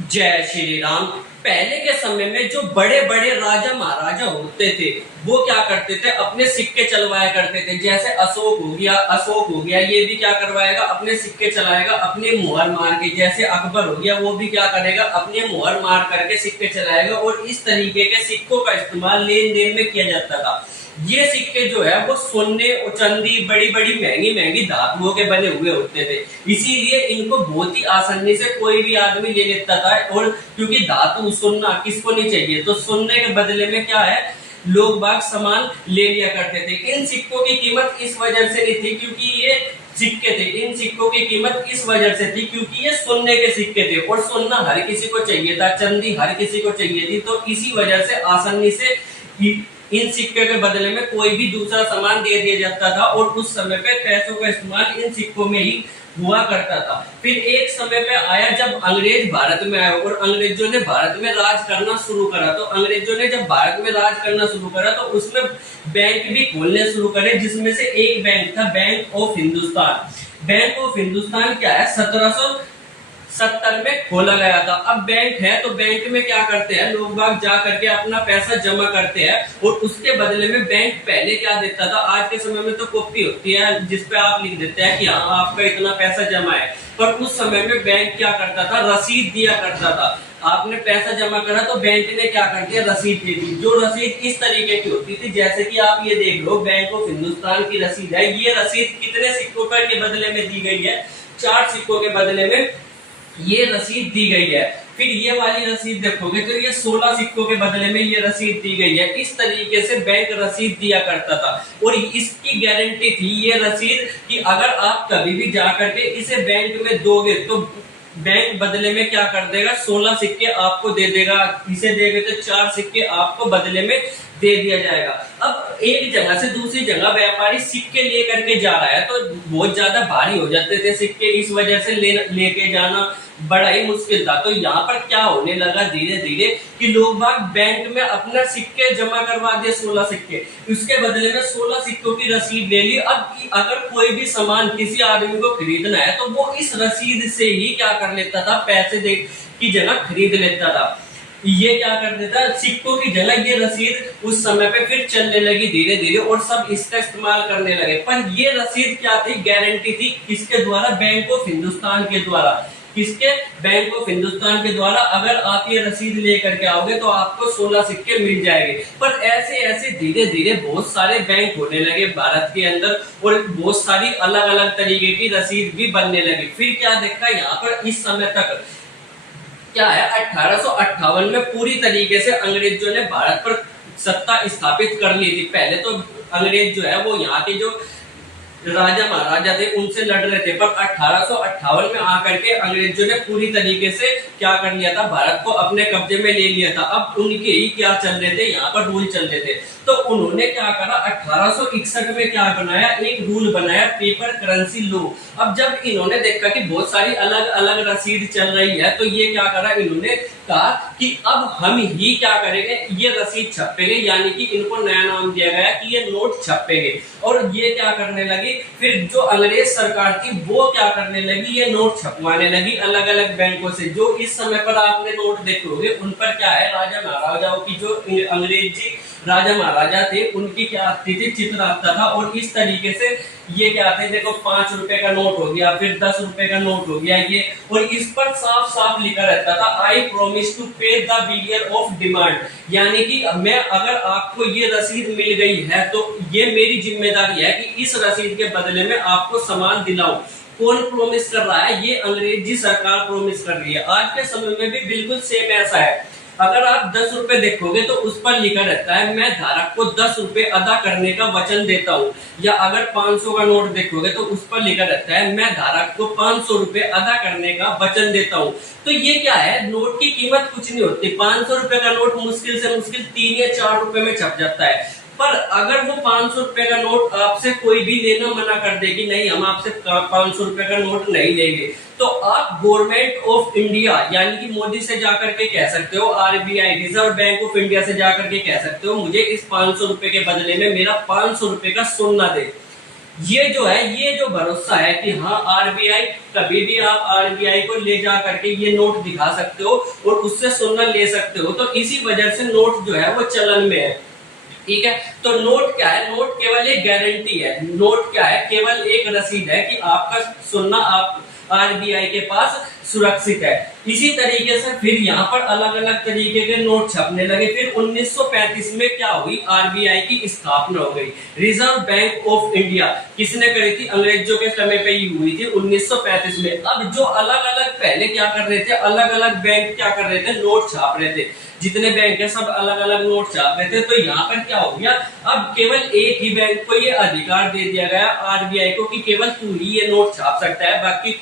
जय श्री राम। पहले के समय में जो बड़े बड़े राजा महाराजा होते थे वो क्या करते थे, अपने सिक्के चलवाया करते थे। जैसे अशोक हो गया, ये भी क्या करवाएगा, अपने सिक्के चलाएगा, अपने मुहर मार के। जैसे अकबर हो गया, वो भी क्या करेगा, अपने मुहर मार करके सिक्के चलाएगा। और इस तरीके के सिक्कों का इस्तेमाल लेन देन में किया जाता था। ये सिक्के जो है वो सोने और चांदी, बड़ी बड़ी महंगी महंगी धातुओं के बने हुए होते थे। इसीलिए इनको बहुत ही आसानी से कोई भी आदमी ले लेता था। और क्योंकि धातु सोना किसको नहीं चाहिए, तो सोने के बदले में क्या है, लोग बाग सामान ले लिया करते थे। इन सिक्कों की कीमत इस वजह से नहीं थी क्योंकि ये सिक्के थे, इन सिक्कों की कीमत इस वजह से थी क्योंकि ये सोने के सिक्के थे। और सोना हर किसी को चाहिए था, चांदी हर किसी को चाहिए थी। तो इसी वजह से आसानी से इन सिक्के के बदले में कोई भी दूसरा सामान दे दिया जाता था। और उस समय पे पैसों का इस्तेमाल इन सिक्कों में ही हुआ करता था। फिर एक समय पे आया जब अंग्रेज भारत में आए और अंग्रेजों ने भारत में राज करना शुरू करा। तो अंग्रेजों ने जब भारत में राज करना शुरू करा तो उसमें बैंक भी खोलने शुरू करे, जिसमें से एक बैंक था bank of Hindustan. Bank of Hindustan क्या है, 1770 में खोला गया था। अब बैंक है तो बैंक में क्या करते हैं, लोग बाग जा करके अपना पैसा जमा करते हैं। और उसके बदले में बैंक पहले क्या देता था, आज के समय में तो कॉपी होती है जिसपे आप लिख देते हैं कि हाँ आपका इतना पैसा जमा है। पर उस समय में बैंक क्या करता था, रसीद दिया करता था। आपने पैसा जमा करा तो बैंक ने क्या कर दिया, रसीद दे दी। जो रसीद इस तरीके की होती थी, जैसे कि आप ये देख लो, बैंक ऑफ हिंदुस्तान की रसीद है। ये रसीद कितने सिक्कों के बदले में दी गई है, 4 सिक्कों के बदले में ये रसीद दी गई है। फिर ये वाली रसीद देखोगे तो ये 16 सिक्कों के बदले में ये रसीद दी गई है। इस तरीके से बैंक रसीद दिया करता था। और इसकी गारंटी थी ये रसीद कि अगर आप कभी भी जा करके इसे बैंक में दोगे तो बैंक बदले में क्या कर देगा, 16 सिक्के आपको दे देगा। इसे देगे तो 4 सिक्के आपको बदले में दे दिया जाएगा। अब एक जगह से दूसरी जगह व्यापारी सिक्के लेकर के जा रहा है तो बहुत ज्यादा भारी हो जाते थे सिक्के, इस वजह से लेके जाना बड़ा ही मुश्किल था। तो यहाँ पर क्या होने लगा धीरे धीरे कि लोग बाग बैंक में अपना सिक्के जमा करवा दिए, 16 सिक्के, उसके बदले में 16 सिक्कों की रसीद ले ली। अब अगर कोई भी सामान किसी आदमी को खरीदना है तो वो इस रसीद से ही क्या कर लेता था, पैसे दे की जगह खरीद लेता था। ये क्या कर देता, सिक्कों की जगह ये रसीद उस समय पे फिर चलने लगी धीरे धीरे और सब इसका इस्तेमाल करने लगे। पर ये रसीद क्या थी, गारंटी थी किसके द्वारा, बैंक ऑफ हिंदुस्तान के द्वारा। किसके, बैंक ऑफ हिंदुस्तान के द्वारा। अगर आप ये रसीद लेकर के आओगे तो आपको 16 सिक्के मिल जाएंगे। पर ऐसे ऐसे धीरे धीरे बहुत सारे बैंक होने लगे भारत के अंदर और बहुत सारी अलग अलग तरीके की रसीद भी बनने लगी। फिर क्या देखा यहाँ पर, इस समय तक क्या है, 1858 में पूरी तरीके से अंग्रेजों ने भारत पर सत्ता स्थापित कर ली थी। पहले तो अंग्रेज जो है वो यहाँ के जो राजा महाराजा थे उनसे लड़ रहे थे, पर 1858 में आकर के अंग्रेजों ने पूरी तरीके से क्या कर लिया था, भारत को अपने कब्जे में ले लिया था। अब उनके ही क्या चल रहे थे, यहाँ पर रूल चल रहे थे। तो उन्होंने क्या करा, 1861 में क्या बनाया, एक रूल बनाया, पेपर करेंसी लॉ। अब जब इन्होंने देखा कि बहुत सारी अलग अलग रसीद चल रही है तो ये क्या करा, इन्होंने कहा कि अब हम ही क्या करेंगे, ये रसीद छपेंगे। यानी कि इनको नया नाम दिया गया कि ये नोट छपेंगे। और ये क्या करने लगी, फिर जो अंग्रेज सरकार थी वो क्या करने लगी, ये नोट छपवाने लगी अलग अलग बैंकों से। जो इस समय पर आपने नोट देखोगे उन पर क्या है, राजा महाराजाओं की, जो अंग्रेजी राजा महाराजा थे उनकी क्या आती थी, चित्र आता था। और इस तरीके से ये क्या थे, देखो 5 रुपए का नोट हो गया, फिर 10 रुपए का नोट हो गया ये। और इस पर साफ साफ लिखा रहता था, आई promise to pay the बिलियर of demand. यानी कि मैं, अगर आपको ये रसीद मिल गई है तो ये मेरी जिम्मेदारी है कि इस रसीद के बदले में आपको सामान दिलाऊं। कौन प्रोमिस कर रहा है, ये अंग्रेजी सरकार प्रोमिस कर रही है। आज के समय में भी बिल्कुल सेम ऐसा है। अगर आप 10 रुपए देखोगे तो उस पर लिखा रहता है, मैं धारक को 10 रुपए अदा करने का वचन देता हूँ। या अगर 500 का नोट देखोगे तो उस पर लिखा रहता है, मैं धारक को 500 रुपए अदा करने का वचन देता हूँ। तो ये क्या है, नोट की कीमत कुछ नहीं होती। 500 रुपए का नोट मुश्किल से मुश्किल 3 या 4 रुपए में छप जाता है। पर अगर वो 500 रुपए का नोट आपसे कोई भी लेना मना कर देगी, नहीं हम आपसे 500 रुपए का नोट नहीं लेंगे, तो आप गवर्नमेंट ऑफ इंडिया यानी कि मोदी से जाकर के कह सकते हो, RBI reserve bank of India से जाकर के कह सकते हो, मुझे इस 500 रुपए के बदले में मेरा 500 रुपए का सोना दे। ये जो है, ये जो भरोसा है कि हाँ आरबीआई, कभी भी आप आरबीआई को ले जा करके ये नोट दिखा सकते हो और उससे सोना ले सकते हो, तो इसी वजह से नोट जो है वो चलन में है। ठीक है, तो नोट क्या है? नोट केवल एक गारंटी है। नोट क्या है? केवल एक रसीद है कि आपका सोना आप आरबीआई के पास सुरक्षित है। इसी तरीके से फिर यहाँ पर अलग अलग तरीके के नोट छपने लगे। फिर 1935 में क्या हुई? आरबीआई की स्थापना हो गई। रिजर्व बैंक ऑफ इंडिया किसने करी थी? अंग्रेजों के समय पे ही हुई थी 1935 में। अब जो अलग अलग पहले क्या कर रहे थे, अलग अलग बैंक क्या कर रहे थे? नोट छाप रहे थे। जितने बैंक है सब अलग अलग नोट छाप रहे थे। तो यहाँ पर क्या हो गया? अब केवल एक ही बैंक को ये अधिकार दे दिया गया आरबीआई को कि केवल तू ही ये नोट छाप सकता है, बाकी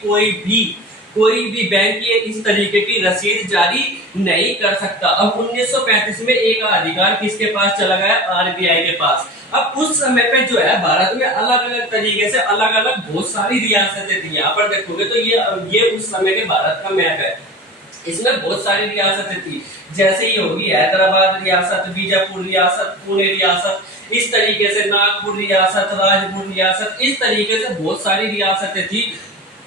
कोई भी बैंक ये इस तरीके की रसीद जारी नहीं कर सकता। अब 1935 में एक अधिकार किसके पास चला गया? आरबीआई के पास। अब उस समय पे जो है भारत में अलग अलग तरीके से अलग अलग बहुत सारी रियासतें थी। यहाँ पर देखोगे तो ये उस समय के भारत का मैप है। इसमें बहुत सारी रियासतें थी, जैसे ये होगी हैदराबाद रियासत, बीजापुर रियासत, पुणे रियासत, इस तरीके से नागपुर रियासत, राजपुर रियासत, इस तरीके से बहुत सारी रियासतें थी।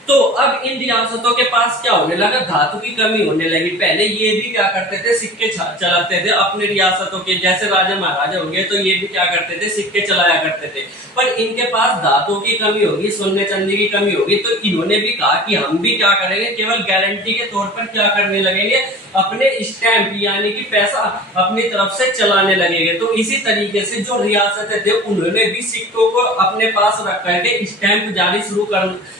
तो अब इन रियासतों के पास क्या होने लगा? धातु की कमी होने लगी। पहले ये भी क्या करते थे? सिक्के चलाते थे अपने रियासतों के, जैसे राजा महाराजा हो गए तो ये भी क्या करते थे? सिक्के चलाया करते थे। पर इनके पास धातु की कमी होगी, सोने चांदी की कमी होगी, तो इन्होंने भी कहा कि हम भी क्या करेंगे? केवल गारंटी के तौर पर क्या करने लगेंगे? अपने स्टैंप यानी कि पैसा अपनी तरफ से चलाने लगेंगे। तो इसी तरीके से जो रियासतें थे उन्होंने भी सिक्कों को अपने पास रख करके स्टैंप जारी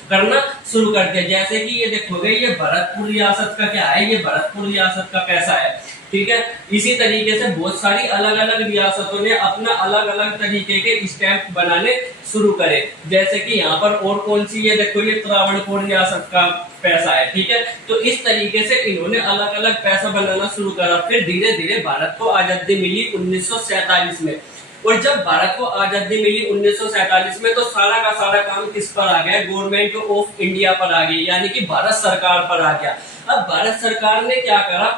करना शुरू कर दिया। जैसे कि ये देखोगे, ये भरतपुर रियासत का क्या है? ये भरतपुर रियासत का पैसा है। ठीक है, इसी तरीके से बहुत सारी अलग अलग रियासतों ने अपना अलग अलग तरीके के स्टैंप बनाने शुरू करे। जैसे कि यहाँ पर और कौन सी, ये देखो, ये त्रावणकोर रियासत का पैसा है। ठीक है, तो इस तरीके से इन्होंने अलग अलग पैसा बनाना शुरू करा। फिर धीरे धीरे भारत को आजादी मिली 1947 में। और जब भारत को आजादी मिली 1947 में, तो सारा का सारा काम किस पर आ गया? गवर्नमेंट ऑफ इंडिया पर आ गई, यानी कि भारत सरकार पर आ गया। अब भारत सरकार ने क्या करा?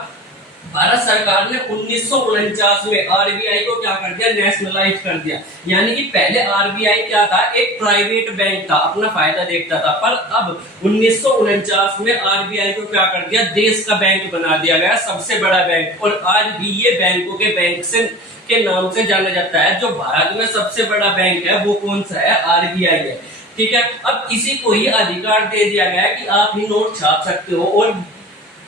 भारत सरकार ने 1949 में आरबीआई को क्या कर दिया? नेशनलाइज कर दिया। यानी कि पहले आरबीआई क्या था? एक प्राइवेट बैंक था, अपना फायदा देखता था। पर अब 1949 में आरबीआई को क्या कर दिया? देश का बैंक बना दिया गया, सबसे बड़ा बैंक। और आज भी ये बैंकों के बैंक से के नाम से जाना जाता है। जो भारत में सबसे बड़ा बैंक है वो कौन सा है? आरबीआई है। ठीक है, अब इसी को ही अधिकार दे दिया गया है कि आप ही नोट छाप सकते हो। और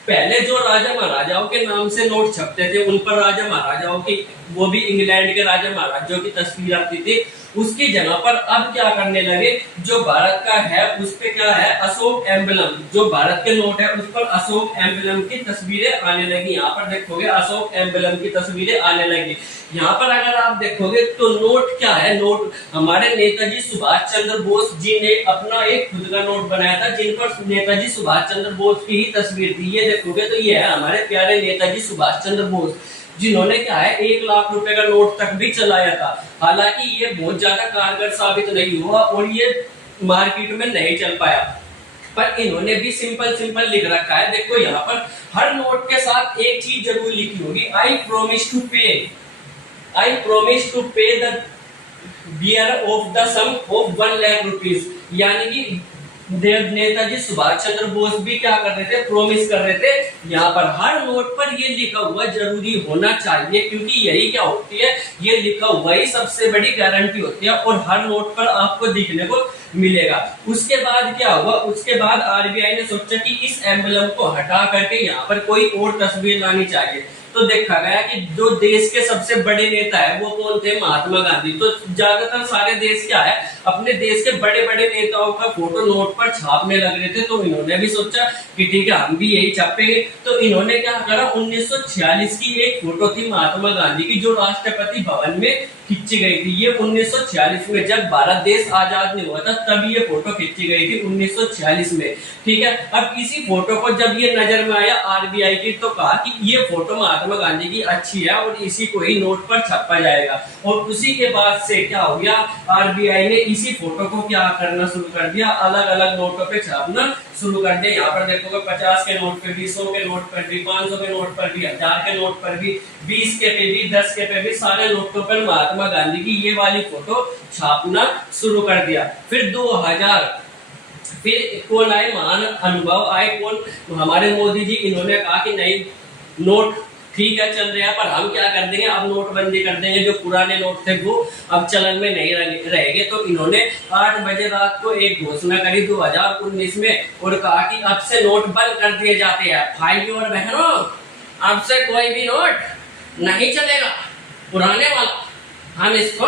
पहले जो राजा महाराजाओं के नाम से नोट छपते थे, उन पर राजा महाराजाओं की, वो भी इंग्लैंड के राजा महाराजाओं की तस्वीर आती थी, उसकी जगह पर अब क्या करने लगे? जो भारत का है उस पे क्या है? अशोक एम्बलम। जो भारत के नोट है उस पर अशोक एम्बलम की तस्वीरें आने लगी। यहाँ पर देखोगे अशोक एम्बलम की तस्वीरें आने लगी। यहाँ पर अगर आप देखोगे तो नोट क्या है? नोट हमारे नेताजी सुभाष चंद्र बोस जी ने अपना एक खुद का नोट बनाया था, जिन पर नेताजी सुभाष चंद्र बोस की ही तस्वीर थी। ये देखोगे तो ये है हमारे प्यारे नेताजी सुभाष चंद्र बोस, जिन्होंने क्या है 1 लाख रुपए का नोट तक भी चलाया था। हालांकि ये बहुत ज्यादा कारगर साबित नहीं हुआ और ये मार्केट में नहीं चल पाया, पर इन्होंने भी सिंपल सिंपल लिख रखा है। देखो यहाँ पर हर नोट के साथ एक चीज जरूर लिखी होगी, I promise to pay the bearer of the sum of 1 lakh rupees. यानी कि नेताजी सुभाष चंद्र बोस भी क्या कर रहे थे? प्रोमिस कर रहे थे। यहाँ पर हर नोट पर ये लिखा हुआ जरूरी होना चाहिए, क्योंकि यही क्या होती है? ये लिखा हुआ ही सबसे बड़ी गारंटी होती है और हर नोट पर आपको दिखने को मिलेगा। उसके बाद क्या हुआ? उसके बाद आरबीआई ने सोचा कि इस एम्बलम को हटा करके यहाँ पर कोई और तस्वीर लानी चाहिए। तो देखा गया कि जो देश के सबसे बड़े नेता है वो कौन थे? महात्मा गांधी। तो ज्यादातर सारे देश क्या है? अपने देश के बड़े बड़े नेताओं का फोटो नोट पर छापने लग रहे थे। तो इन्होंने भी सोचा कि ठीक है, हम भी यही छापेंगे। तो इन्होंने क्या करा? 1946 की एक फोटो थी महात्मा गांधी की, जो राष्ट्रपति भवन में खींची गई थी। ये 1946 में, जब भारत देश आजाद नहीं हुआ था, तब ये फोटो खींची गई थी 1946 में। ठीक है, अब इसी फोटो को जब ये नजर में आया आरबीआई की, तो कहा कि ये फोटो महात्मा गांधी की अच्छी है और इसी को ही नोट पर छापा जाएगा। और उसी के बाद से क्या हो गया? आरबीआई ने इसी फोटो को क्या करना शुरू कर दिया? अलग अलग नोटों पे छापना शुरू कर दिया। यहाँ पर देखोगे 50 के नोट पे भी, 100 के नोट पर भी, 500 के नोट पर भी, 1000 के नोट पर भी, 20 के पे भी, 10 के पे भी, सारे नोटों पर महात्मा गांधी की ये वाली फोटो छापना शुरू कर दिया। फिर 2000 फिर कौन आए, महान अनुभव आए, कौन, हमारे मोदी जी। इन्होंने कहा कि नहीं, नोट ठीक है चल रहा है, पर हम क्या कर देंगे, अब नोटबंदी कर देंगे, जो पुराने नोट थे वो अब चलन में नहीं रहेंगे। तो इन्होंने 8 बजे रात को एक घोषणा करी 2019 में और कहा कि अब से नोट बंद कर दिए जाते हैं। भाइयों और बहनों, अब से कोई भी नोट नहीं चलेगा, पुराने वाला हम इसको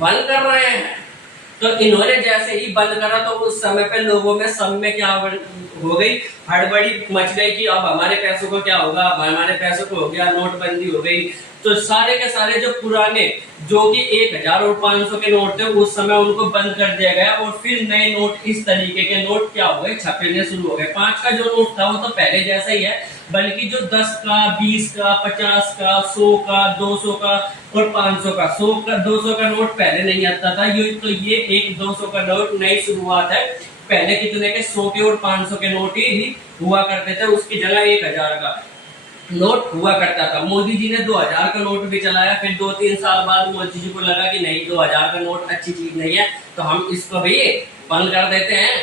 बंद कर रहे हैं। तो इन्होंने जैसे ही बंद करा तो उस समय पे लोगों में सब में क्या हो गई, हड़बड़ी मच गई कि अब हमारे पैसों को क्या होगा, अब हमारे पैसों को हो गया, नोटबंदी हो गई। तो सारे के सारे जो पुराने, जो कि 1000 और 500 के नोट थे, उस समय उनको बंद कर दिया गया और फिर नए नोट, इस तरीके के नोट क्या हो गए, छपने शुरू हो गए। 5 का जो नोट था वो तो पहले जैसा ही है, बल्कि जो 10 का, 20 का, 50 का, 100 का, 200 का और 500 का, 100 का, 200 का नोट पहले नहीं आता था। ये एक 200 का नोट नई शुरुआत है। पहले कितने के, 100 के और 500 के नोट ही हुआ करते थे, उसकी जगह 1000 का नोट हुआ करता था। मोदी जी ने 2000 का नोट भी चलाया। फिर 2-3 साल बाद मोदी जी को लगा कि नहीं, 2000 का नोट अच्छी चीज नहीं है, तो हम इसको भी बंद कर देते हैं।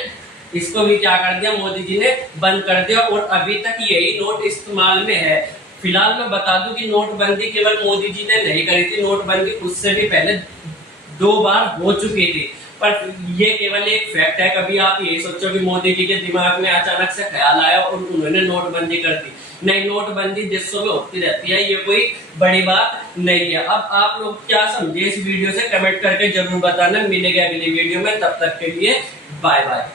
इसको भी क्या कर दिया, मोदी जी ने बंद कर दिया और अभी तक यही नोट इस्तेमाल में है। फिलहाल मैं बता दूं कि नोटबंदी केवल मोदी जी ने नहीं करी थी, नोटबंदी उससे भी पहले 2 बार हो चुकी थी। पर ये केवल एक फैक्ट है। कभी आप यही सोचो कि मोदी जी के दिमाग में अचानक से ख्याल आया और उन्होंने नोटबंदी कर दी। नहीं, नोटबंदी देशों में होती रहती है, ये कोई बड़ी बात नहीं है। अब आप लोग क्या समझे इस वीडियो से, कमेंट करके जरूर बताना। मिलेंगे अगली वीडियो में, तब तक के लिए बाय बाय।